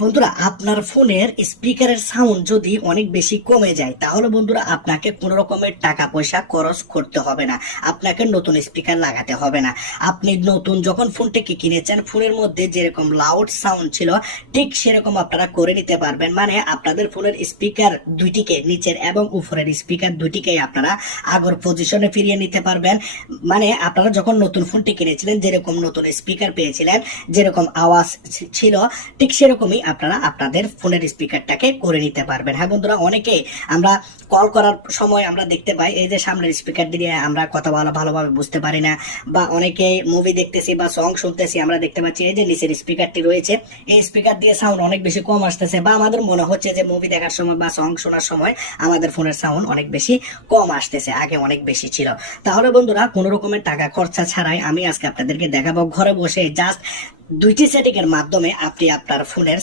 বন্ধুরা, আপনার ফোনের স্পিকারের সাউন্ড যদি অনেক বেশি কমে যায় তাহলে বন্ধুরা আপনাকে কোনো রকমের টাকা পয়সা খরচ করতে হবে না, আপনাকে নতুন স্পিকার লাগাতে হবে না। আপনি নতুন যখন ফোনটিকে কিনেছেন ফোনের মধ্যে যেরকম লাউড সাউন্ড ছিল ঠিক সেরকম আপনারা করে নিতে পারবেন। মানে আপনাদের ফোনের স্পিকার দুইটিকে, নিচের এবং উপরের স্পিকার দুইটিকেই আপনারা আগের পজিশনে ফিরিয়ে নিতে পারবেন। মানে আপনারা যখন নতুন ফোনটি কিনেছিলেন যেরকম নতুন স্পিকার পেয়েছিলেন, যেরকম আওয়াজ ছিল ঠিক সেরকমই আপনারা আপনাদের ফোনের স্পিকারটাকে করে নিতে পারবেন। হ্যাঁ বন্ধুরা, অনেকে আমরা কল করার সময় আমরা দেখতে পাই এই যে সামনের স্পিকার দিয়ে আমরা কথা বলা ভালোভাবে বুঝতে পারি না, বা অনেকে মুভি দেখতেছি বা সং শুনতেছি আমরা দেখতে পাচ্ছি এই যে নিচের স্পিকারটি রয়েছে এই স্পিকার দিয়ে সাউন্ড অনেক বেশি কম আসতেছে, বা আমাদের মনে হচ্ছে যে মুভি দেখার সময় বা সং শোনার সময় আমাদের ফোনের সাউন্ড অনেক বেশি কম আসতেছে, আগে অনেক বেশি ছিল। তাহলে বন্ধুরা কোনো রকমের টাকা খরচা ছাড়াই আমি আজকে আপনাদেরকে দেখাবো ঘরে বসে জাস্ট দুইটি সেটিং এর মাধ্যমে আপনি আপনার ফোনের